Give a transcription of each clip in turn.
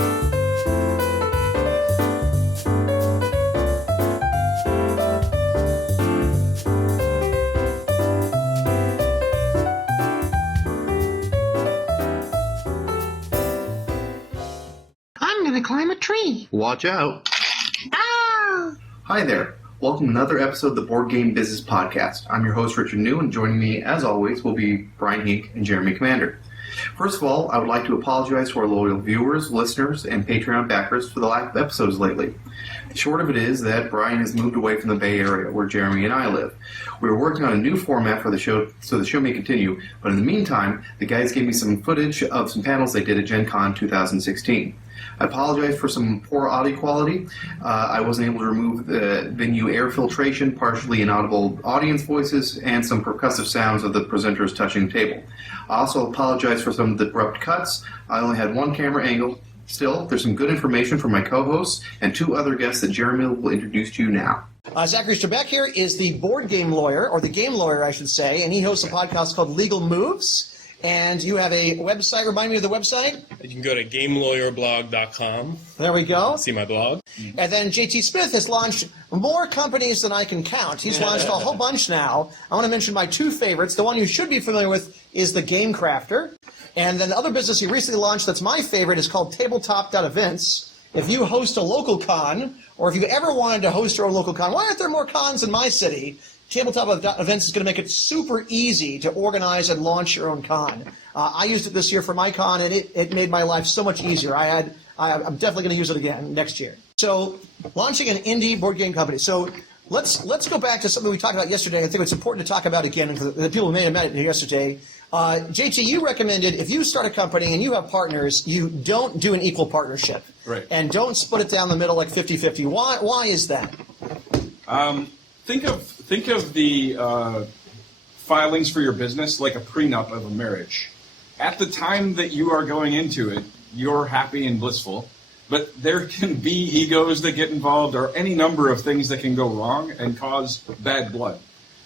I'm gonna climb a tree. Watch out. Ah! Hi there. Welcome to another episode of the Board Game Business Podcast. I'm your host, Richard New, and joining me, as always, will be Brian Henk and Jeremy Commandeur. First of all, I would like to apologize to our loyal viewers, listeners, and Patreon backers for the lack of episodes lately. The short of it is that Brian has moved away from the Bay Area, where Jeremy and I live. We are working on a new format for the show, so the show may continue, but in the meantime, the guys gave me some footage of some panels they did at GenCon 2016. I apologize for some poor audio quality. I wasn't able to remove the venue air filtration, partially inaudible audience voices, and some percussive sounds of the presenters touching the table. I also apologize for some of the abrupt cuts. I only had one camera angle. Still, there's some good information from my co-hosts and two other guests that Jeremy will introduce to you now. Zachary Strebeck here is the board game lawyer, or the game lawyer, I should say, and he hosts a podcast called Legal Moves. And you have a website. Remind me of the website. You can go to gamelawyerblog.com. There we go. See my blog. And then JT Smith has launched more companies than I can count. He's launched a whole bunch now. I want to mention my two favorites. The one you should be familiar with is the Game Crafter. And then the other business he recently launched that's my favorite is called Tabletop Events. If you host a local con, or if you ever wanted to host your own local con, why aren't there more cons in my city? Tabletop Events is going to make it super easy to organize and launch your own con. I used it this year for my con, and it made my life so much easier. I'm definitely going to use it again next year. So, launching an indie board game company. So, let's go back to something we talked about yesterday. I think it's important to talk about again because the people who may have met it yesterday. JT, you recommended if you start a company and you have partners, you don't do an equal partnership. Right. And don't split it down the middle like 50-50. Why is that? Think of the filings for your business like a prenup of a marriage. At the time that you are going into it, you're happy and blissful, but there can be egos that get involved or any number of things that can go wrong and cause bad blood.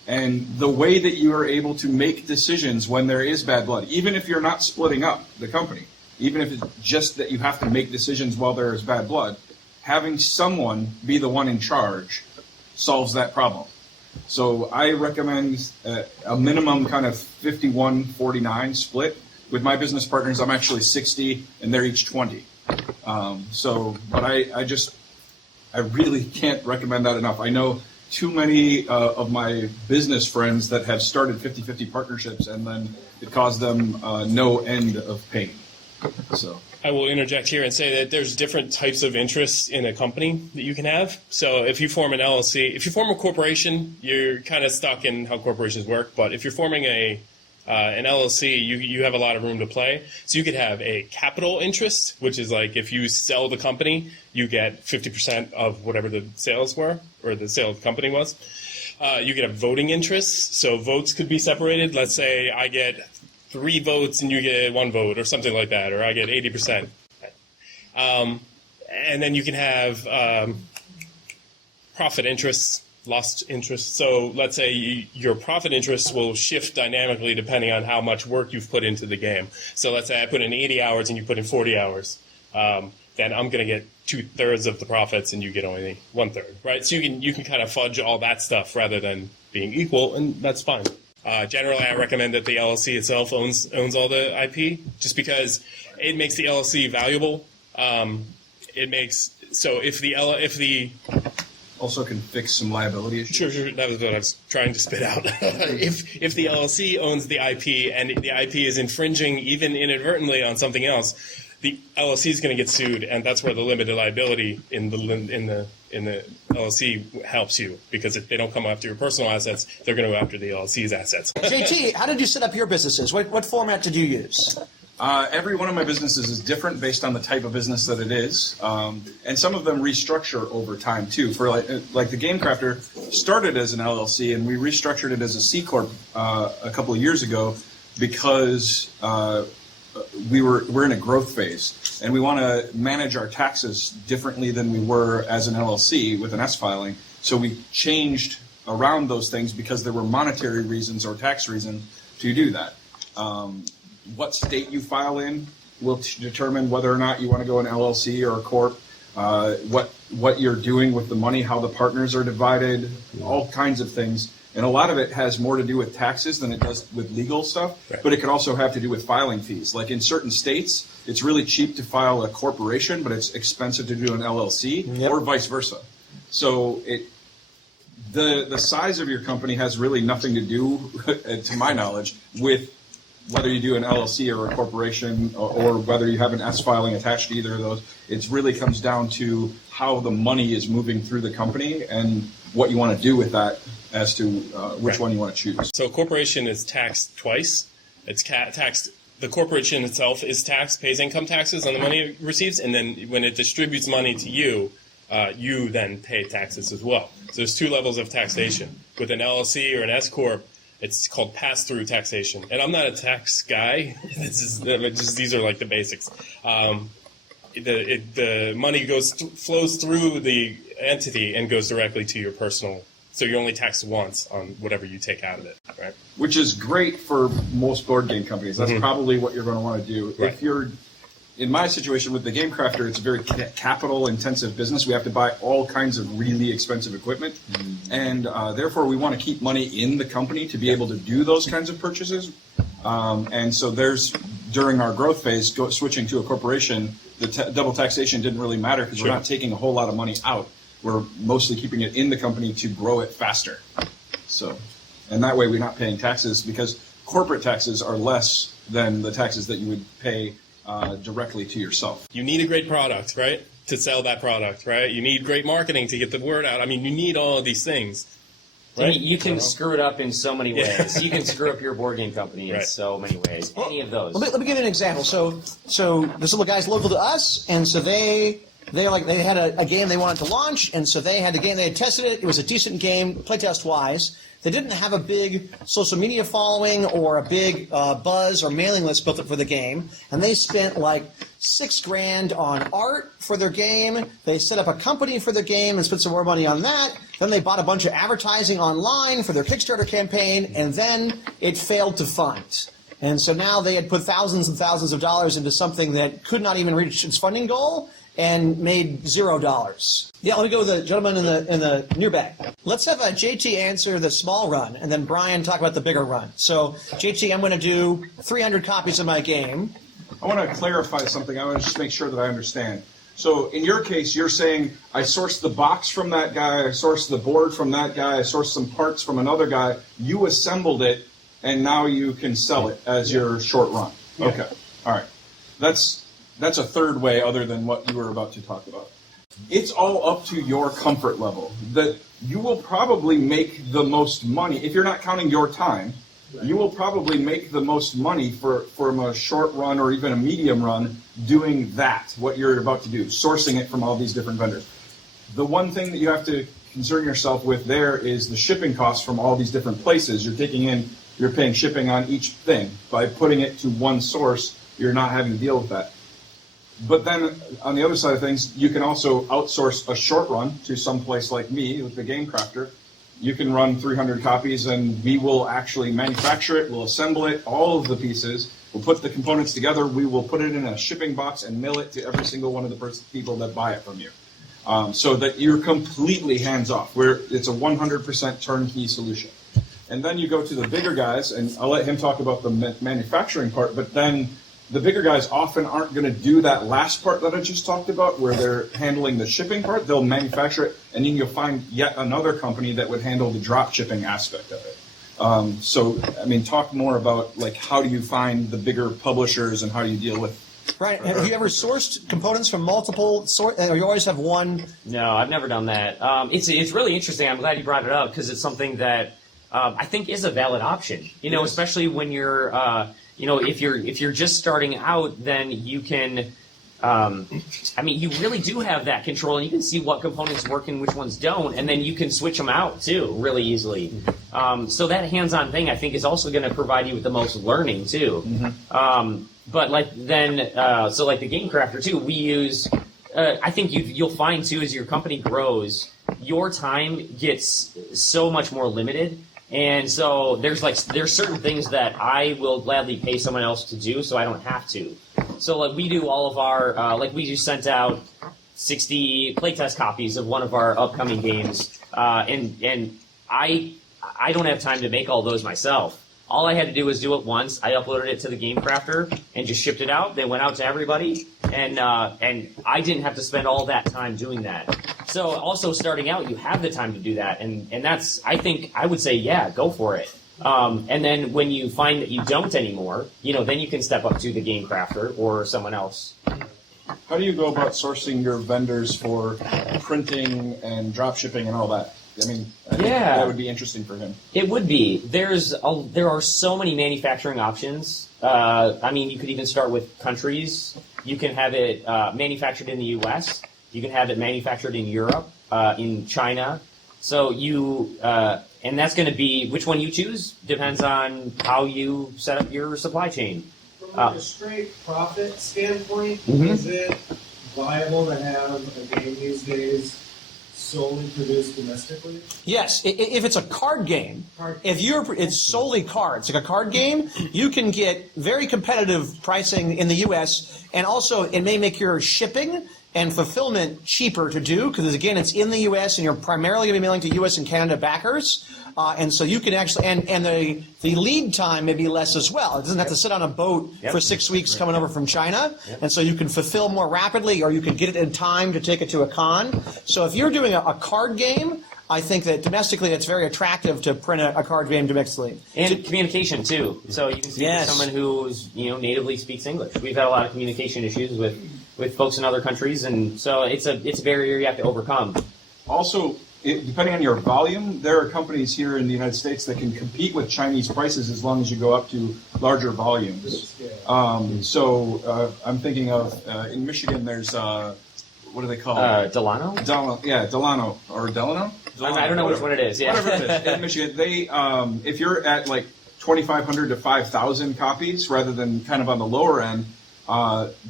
And the way that you are able to make decisions when there is bad blood, even if you're not splitting up the company, even if it's just that you have to make decisions while there is bad blood, having someone be the one in charge solves that problem. So I recommend a minimum kind of 51-49 split. With my business partners, I'm actually 60 and they're each 20. But I really can't recommend that enough. I know too many of my business friends that have started 50-50 partnerships and then it caused them no end of pain. So I will interject here and say that there's different types of interests in a company that you can have. So if you form an LLC, if you form a corporation, you're kind of stuck in how corporations work. But if you're forming an LLC, you have a lot of room to play. So you could have a capital interest, which is like if you sell the company, you get 50% of whatever the sales were or the sale of the company was. You could have voting interests. So votes could be separated. Let's say I get 3 votes and you get 1 vote or something like that, or I get 80%. And then you can have profit interests, lost interests. So let's say your profit interests will shift dynamically depending on how much work you've put into the game. So let's say I put in 80 hours and you put in 40 hours. Then I'm going to get 2/3 of the profits and you get only 1/3, right? So you can kind of fudge all that stuff rather than being equal, and that's fine. Generally, I recommend that the LLC itself owns all the IP, just because it makes the LLC valuable. It makes so if the also can fix some liability issues. Sure. That was what I was trying to spit out. If the LLC owns the IP and the IP is infringing even inadvertently on something else, the LLC is going to get sued, and that's where the limited liability in the LLC helps you, because if they don't come after your personal assets, they're going to go after the LLC's assets. JT, how did you set up your businesses? What format did you use? Every one of my businesses is different based on the type of business that it is, and some of them restructure over time too. For like the Game Crafter started as an LLC, and we restructured it as a C Corp a couple of years ago because we're in a growth phase, and we want to manage our taxes differently than we were as an LLC with an S filing. So we changed around those things because there were monetary reasons or tax reasons to do that. What state you file in will determine whether or not you want to go an LLC or a corp. What you're doing with the money, how the partners are divided, all kinds of things. And a lot of it has more to do with taxes than it does with legal stuff, but it could also have to do with filing fees. Like in certain states, it's really cheap to file a corporation, but it's expensive to do an LLC, or vice versa. So the size of your company has really nothing to do, to my knowledge, with whether you do an LLC or a corporation, or whether you have an S filing attached to either of those. It really comes down to how the money is moving through the company and what you want to do with that as to which one you want to choose. So a corporation is taxed twice. It's taxed. The corporation itself is taxed, pays income taxes on the money it receives, and then when it distributes money to you, you then pay taxes as well. So there's two levels of taxation. With an LLC or an S corp, it's called pass-through taxation. And I'm not a tax guy. These are like the basics. The money flows through the entity and goes directly to your personal. So you're only taxed once on whatever you take out of it, right? Which is great for most board game companies. That's probably what you're going to want to do. Right. If you're, in my situation with the Game Crafter, it's a very capital-intensive business. We have to buy all kinds of really expensive equipment, and therefore we want to keep money in the company to be able to do those kinds of purchases. And so during our growth phase, switching to a corporation, the double taxation didn't really matter because we're not taking a whole lot of money out. We're mostly keeping it in the company to grow it faster. So, and that way we're not paying taxes because corporate taxes are less than the taxes that you would pay directly to yourself. You need a great product, right, to sell that product, right? You need great marketing to get the word out. I mean, you need all of these things. Right? I mean, you can screw it up in so many ways. You can screw up your board game company in so many ways. Any of those. Let me give you an example. So this little guy's local to us, and so they had a game they wanted to launch, and so they had the game. They had tested it. It was a decent game, playtest wise. They didn't have a big social media following or a big buzz or mailing list built up for the game, and they spent like $6,000 on art for their game. They set up a company for their game and spent some more money on that. Then they bought a bunch of advertising online for their Kickstarter campaign, and then it failed to fund. And so now they had put thousands and thousands of dollars into something that could not even reach its funding goal and made $0. Yeah, let me go with the gentleman in the near back. Let's have JT answer the small run, and then Brian talk about the bigger run. So, JT, I'm going to do 300 copies of my game. I want to clarify something. I want to just make sure that I understand. So, in your case, you're saying, I sourced the box from that guy, I sourced the board from that guy, I sourced some parts from another guy, you assembled it, and now you can sell it as your short run. Yeah. Okay, all right. That's a third way other than what you were about to talk about. It's all up to your comfort level. That you will probably make the most money, if you're not counting your time, you will probably make the most money from a short run or even a medium run doing that, what you're about to do, sourcing it from all these different vendors. The one thing that you have to concern yourself with there is the shipping costs from all these different places. You're paying shipping on each thing. By putting it to one source, you're not having to deal with that. But then, on the other side of things, you can also outsource a short run to some place like me with the Game Crafter. You can run 300 copies, and we will actually manufacture it, we'll assemble it, all of the pieces, we'll put the components together, we will put it in a shipping box and mail it to every single one of the people that buy it from you. So that you're completely hands-off, where it's a 100% turnkey solution. And then you go to the bigger guys, and I'll let him talk about the manufacturing part, but then the bigger guys often aren't going to do that last part that I just talked about, where they're handling the shipping part. They'll manufacture it, and then you'll find yet another company that would handle the drop shipping aspect of it. So, I mean, talk more about, like, how do you find the bigger publishers and how do you deal with... Right. Have you ever sourced components from multiple or you always have one? No, I've never done that. It's really interesting. I'm glad you brought it up because it's something that I think is a valid option. You know, especially when you're... if you're just starting out, then you can, you really do have that control, and you can see what components work and which ones don't, and then you can switch them out too really easily. So that hands-on thing, I think, is also going to provide you with the most learning too. Mm-hmm. But like the Game Crafter too, we use. I think you'll find too, as your company grows, your time gets so much more limited. And so there's certain things that I will gladly pay someone else to do, so I don't have to. So like we do all of our we just sent out 60 playtest copies of one of our upcoming games, and I don't have time to make all those myself. All I had to do was do it once. I uploaded it to the Game Crafter and just shipped it out. They went out to everybody, and I didn't have to spend all that time doing that. So also starting out, you have the time to do that, and that's, I think I would say, yeah, go for it. And then when you find that you don't anymore, then you can step up to the Game Crafter or someone else. How do you go about sourcing your vendors for printing and drop shipping and all that? I mean, I think that would be interesting for him. It would be. There are so many manufacturing options. I mean, you could even start with countries. You can have it manufactured in the U.S. You can have it manufactured in Europe, in China. So and that's going to be, which one you choose depends on how you set up your supply chain. From a straight profit standpoint, is it viable to have a game these days solely produced domestically? Yes, if it's a card game, it's solely cards, like a card game, you can get very competitive pricing in the U.S. and also it may make your shipping and fulfillment cheaper to do because again, it's in the U.S. and you're primarily going to be mailing to U.S. and Canada backers. And so you can actually, and the lead time may be less as well. It doesn't have to sit on a boat for 6 weeks coming over from China. And so you can fulfill more rapidly or you can get it in time to take it to a con. So if you're doing a card game, I think that domestically it's very attractive to print a card game domestically. And communication too. So you can speak to someone who's natively speaks English. We've had a lot of communication issues with folks in other countries, and so it's a barrier you have to overcome. Also, depending on your volume, there are companies here in the United States that can compete with Chinese prices as long as you go up to larger volumes. I'm thinking of in Michigan. There's what do they call it? Delano. Delano or Delano. I don't know which one it is. Yeah. Whatever it is. In Michigan, they if you're at like 2,500 to 5,000 copies rather than kind of on the lower end,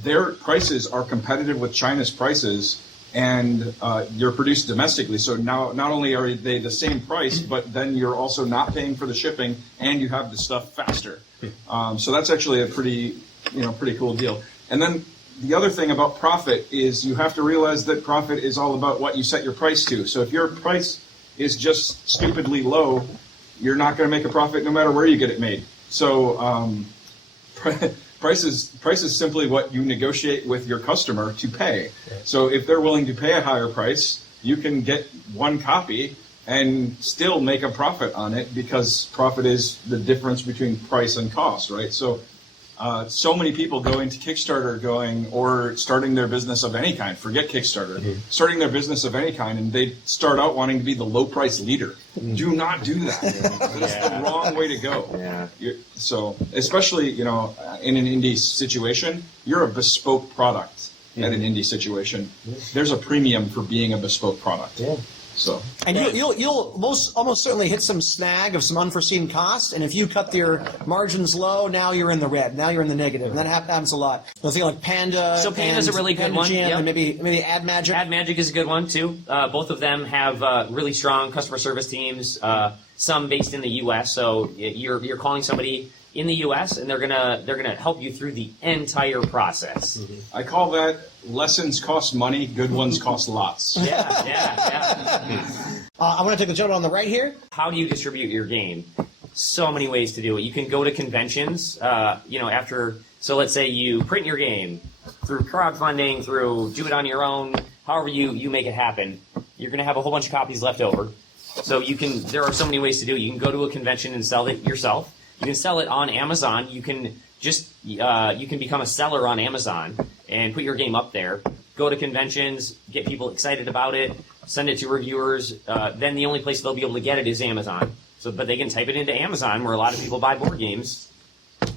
their prices are competitive with China's prices. And you're produced domestically, so now not only are they the same price, but then you're also not paying for the shipping, and you have the stuff faster. So that's actually a pretty cool deal. And then the other thing about profit is you have to realize that profit is all about what you set your price to. So if your price is just stupidly low, you're not going to make a profit no matter where you get it made. So price is simply what you negotiate with your customer to pay. So if they're willing to pay a higher price, you can get one copy and still make a profit on it because profit is the difference between price and cost, right? So so many people going to Kickstarter or starting their business of any kind, forget Kickstarter, starting their business of any kind, and they start out wanting to be the low price leader. Do not do that. That's the wrong way to go. So especially, in an indie situation, you're a bespoke product at an indie situation. There's a premium for being a bespoke product. So, and you'll almost certainly hit some snag of some unforeseen costs, and if you cut your margins low, now you're in the red, now you're in the negative, and that happens a lot. You'll think like Panda. So Panda's a really good one. And maybe AdMagic. AdMagic is a good one too. Both of them have really strong customer service teams. Some based in the U.S. So you're calling somebody in the U.S. and they're gonna help you through the entire process. I call that lessons cost money, good ones cost lots. Yeah. I want to take the gentleman on the right here. How do you distribute your game? So many ways to do it. You can go to conventions. So let's say you print your game through crowdfunding, through do it on your own. However you make it happen, you're gonna have a whole bunch of copies left over. So there are so many ways to do it. You can go to a convention and sell it yourself. You can sell it on Amazon. You can you can become a seller on Amazon and put your game up there. Go to conventions, get people excited about it, send it to reviewers. Then the only place they'll be able to get it is Amazon. But they can type it into Amazon, where a lot of people buy board games.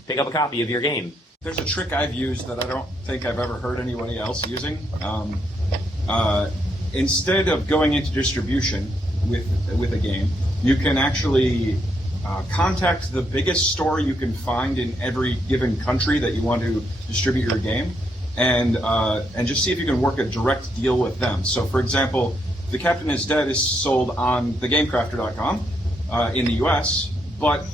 Pick up a copy of your game. There's a trick I've used that I don't think I've ever heard anybody else using. Instead of going into distribution with a game, you can actually contact the biggest store you can find in every given country that you want to distribute your game, and just see if you can work a direct deal with them. So, for example, The Captain is Dead is sold on thegamecrafter.com in the U.S., But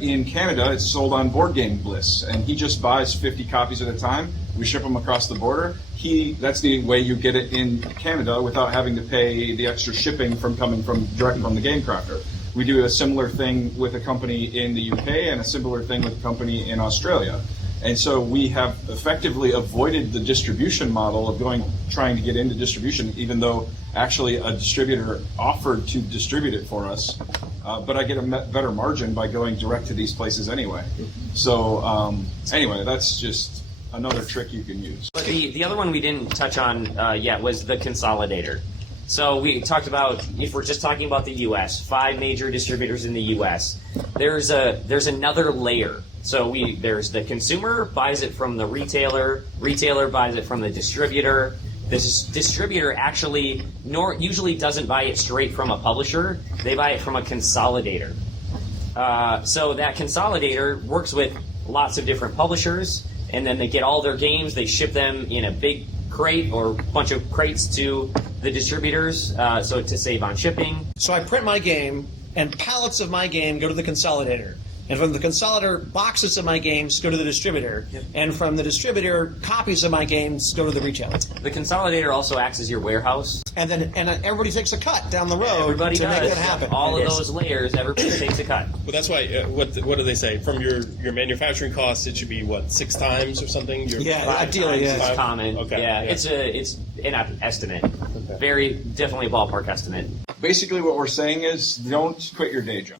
in Canada, it's sold on Board Game Bliss, and he just buys 50 copies at a time. We ship them across the border. That's the way you get it in Canada without having to pay the extra shipping coming direct from the Game Crafter. We do a similar thing with a company in the UK and a similar thing with a company in Australia. And so we have effectively avoided the distribution model of trying to get into distribution, even though actually a distributor offered to distribute it for us. But I get a better margin by going direct to these places anyway. So anyway, that's just another trick you can use. But the other one we didn't touch on yet was the consolidator. So we talked about, if we're just talking about the U.S., 5 major distributors in the U.S. There's another layer. So there's the consumer buys it from the retailer buys it from the distributor. This distributor actually usually doesn't buy it straight from a publisher. They buy it from a consolidator. So that consolidator works with lots of different publishers, and then they get all their games. They ship them in a big crate or bunch of crates to the distributors, so to save on shipping. So I print my game, and pallets of my game go to the consolidator. And from the consolidator, boxes of my games go to the distributor. Yep. And from the distributor, copies of my games go to the retailer. The consolidator also acts as your warehouse. And then everybody takes a cut down the road everybody to does. Make that happen. All of those layers, everybody takes a cut. Well, that's why, what do they say? From your manufacturing costs, it should be, 6 times or something? Ideally, yeah. It's common. Okay. Yeah, it's an estimate. Okay. Very, definitely a ballpark estimate. Basically what we're saying is don't quit your day job.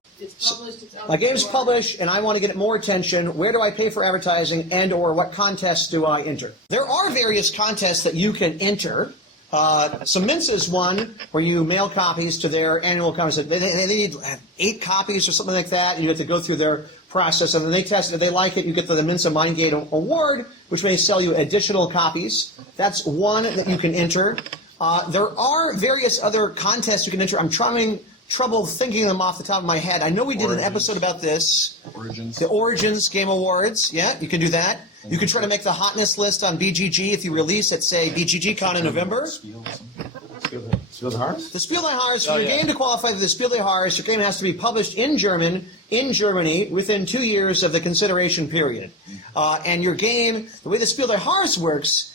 My game's published, and I want to get more attention. Where do I pay for advertising, and/or what contests do I enter? There are various contests that you can enter. Mince is one where you mail copies to their annual contest. They need 8 copies or something like that, and you have to go through their process, and then they test it. If they like it, you get the Mince Mindgate Award, which may sell you additional copies. That's one that you can enter. There are various other contests you can enter. I'm trying trouble thinking of them off the top of my head. I know we did an episode about this. The Origins Game Awards. Yeah, you can do that. You can try to make the hotness list on BGG if you release at, say, BGG-Con in November. Spiel des Jahres? The Spiel des Jahres, for your game to qualify for the Spiel des Jahres, your game has to be published in German, in Germany, within 2 years of the consideration period. And your game, the way the Spiel des Jahres works,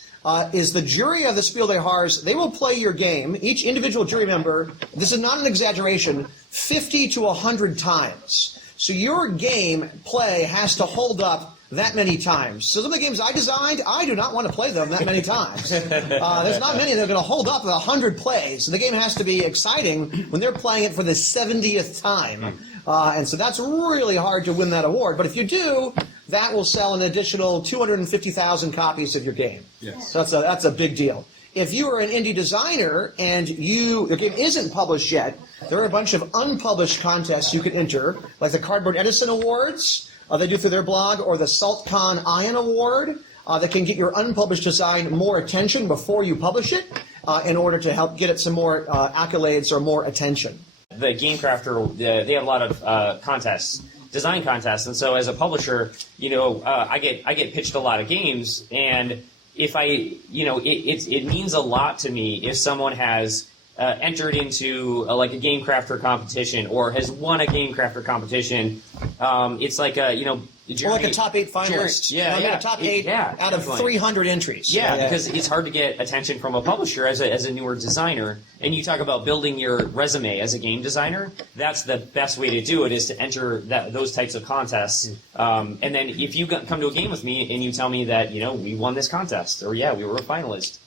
is the jury of the Spiel des Jahres, they will play your game, each individual jury member, this is not an exaggeration, 50 to 100 times. So your game play has to hold up that many times. So some of the games I designed, I do not want to play them that many times. There's not many that are going to hold up 100 plays. So the game has to be exciting when they're playing it for the 70th time. And so that's really hard to win that award. But if you do, that will sell an additional 250,000 copies of your game. Yes. So that's a big deal. If you are an indie designer and your game isn't published yet, there are a bunch of unpublished contests you can enter, like the Cardboard Edison Awards, they do through their blog, or the SaltCon Ion Award, that can get your unpublished design more attention before you publish it, in order to help get it some more accolades or more attention. The Game Crafter, they have a lot of contests, design contests, and so as a publisher, I get pitched a lot of games, and if it means a lot to me if someone has entered into a Game Crafter competition or has won a Game Crafter competition. It's like or like a top 8 finalist. A top 8 out of 300 entries. Yeah, because it's hard to get attention from a publisher as a newer designer. And you talk about building your resume as a game designer. That's the best way to do it, is to enter those types of contests. And then if you come to a game with me and you tell me that we won this contest, or we were a finalist,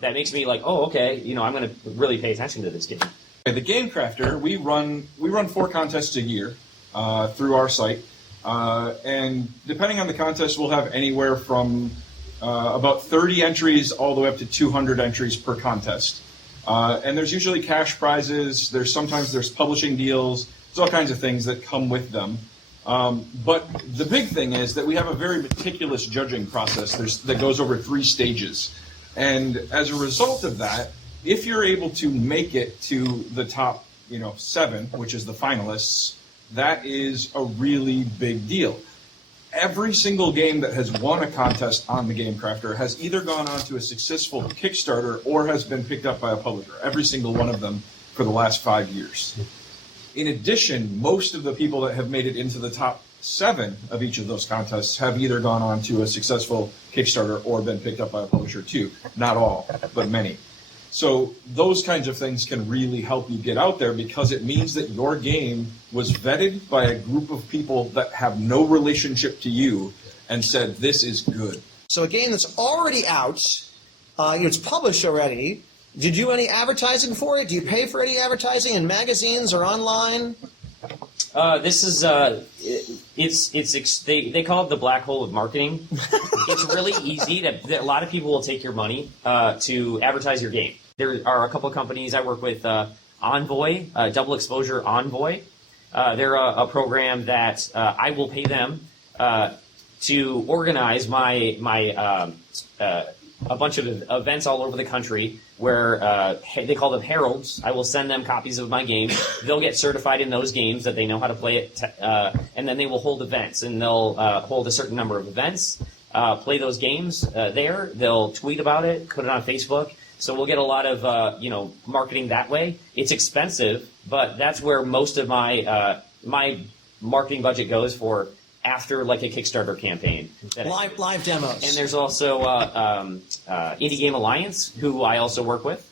that makes me like, oh, okay, I'm going to really pay attention to this game. The Game Crafter, we run 4 contests a year through our site. And depending on the contest, we'll have anywhere from about 30 entries all the way up to 200 entries per contest. And there's usually cash prizes. Sometimes there's publishing deals. There's all kinds of things that come with them. But the big thing is that we have a very meticulous judging process that goes over 3 stages. And as a result of that, if you're able to make it to the top 7, which is the finalists, that is a really big deal. Every single game that has won a contest on the Game Crafter has either gone on to a successful Kickstarter or has been picked up by a publisher. Every single one of them for the last 5 years. In addition, most of the people that have made it into the top 7 of each of those contests have either gone on to a successful Kickstarter or been picked up by a publisher too. Not all, but many. So those kinds of things can really help you get out there, because it means that your game was vetted by a group of people that have no relationship to you and said, this is good. So a game that's already out, it's published already. Did you do any advertising for it? Do you pay for any advertising in magazines or online? This is they call it the black hole of marketing. It's really easy that a lot of people will take your money to advertise your game. There are a couple of companies I work with, Envoy, Double Exposure Envoy. They're a program that I will pay them to organize my a bunch of events all over the country where they call them heralds. I will send them copies of my game. They'll get certified in those games that they know how to play it, and then they will hold events, and they'll hold a certain number of events, play those games there. They'll tweet about it, put it on Facebook. So we'll get a lot of marketing that way. It's expensive, but that's where most of my my marketing budget goes for after like a Kickstarter campaign. Live demos. And there's also Indie Game Alliance, who I also work with.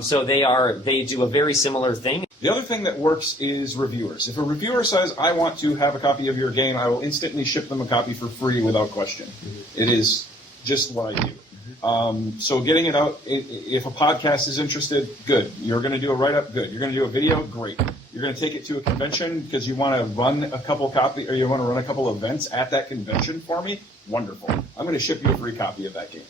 So they do a very similar thing. The other thing that works is reviewers. If a reviewer says, I want to have a copy of your game, I will instantly ship them a copy for free without question. It is just what I do. So getting it out, if a podcast is interested, good. You're going to do a write-up, good. You're going to do a video, great. You're going to take it to a convention because you want to run a couple events at that convention for me, wonderful. I'm going to ship you a free copy of that game.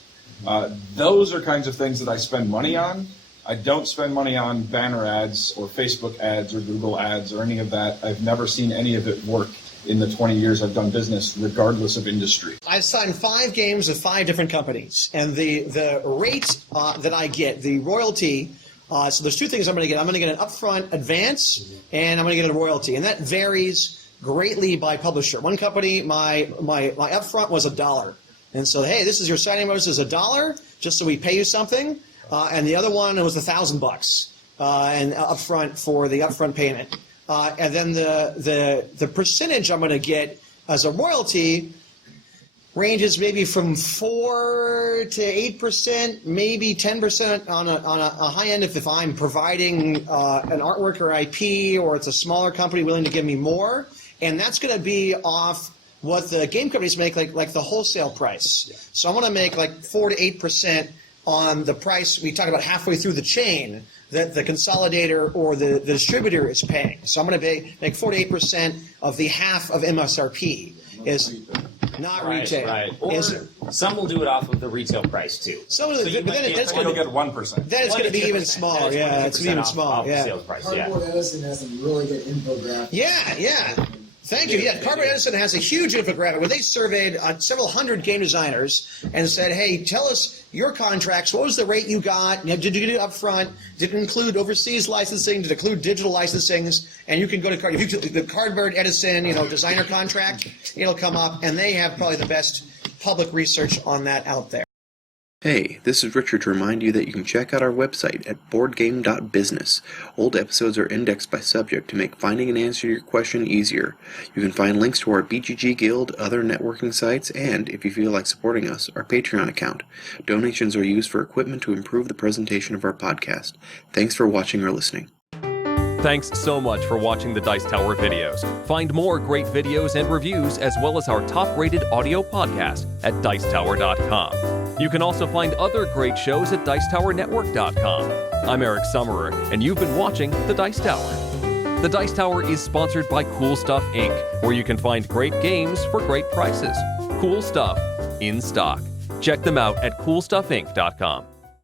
Those are kinds of things that I spend money on. I don't spend money on banner ads or Facebook ads or Google ads or any of that. I've never seen any of it work in the 20 years I've done business, regardless of industry. I've signed 5 games with 5 different companies, and the rate that I get, the royalty, so there's 2 things I'm going to get. I'm going to get an upfront advance, and I'm going to get a royalty, and that varies greatly by publisher. One company, my upfront was $1, and so, hey, this is your signing bonus is $1, just so we pay you something, and the other one was $1,000, and upfront for the upfront payment. And then the percentage I'm going to get as a royalty ranges maybe from 4 to 8%, maybe 10% on a high end if I'm providing an artwork or IP, or it's a smaller company willing to give me more. And that's going to be off what the game companies make, like the wholesale price. Yeah. So I'm going to make like 4 to 8% on the price we talk about halfway through the chain that the consolidator or the distributor is paying. So I'm going to make 48% of the half of MSRP is not retail. Right. Or some will do it off of the retail price too. Some of So the, but then that's you'll going get to 1%. then it's going to be even smaller. Yeah, it's even smaller. Yeah. Sales price. Cardboard Edison has some really good infographics. Yeah. Thank you. Yeah, Cardboard Edison has a huge infographic where they surveyed several hundred game designers and said, hey, tell us your contracts. What was the rate you got? Did you get it up front? Did it include overseas licensing? Did it include digital licensings? And you can go to if you the Cardboard Edison, designer contract, it'll come up, and they have probably the best public research on that out there. Hey, this is Richard to remind you that you can check out our website at boardgame.business. Old episodes are indexed by subject to make finding an answer to your question easier. You can find links to our BGG Guild, other networking sites, and, if you feel like supporting us, our Patreon account. Donations are used for equipment to improve the presentation of our podcast. Thanks for watching or listening. Thanks so much for watching the Dice Tower videos. Find more great videos and reviews, as well as our top-rated audio podcast at Dicetower.com. You can also find other great shows at DicetowerNetwork.com. I'm Eric Summerer, and you've been watching The Dice Tower. The Dice Tower is sponsored by Cool Stuff Inc., where you can find great games for great prices. Cool stuff in stock. Check them out at CoolStuffInc.com.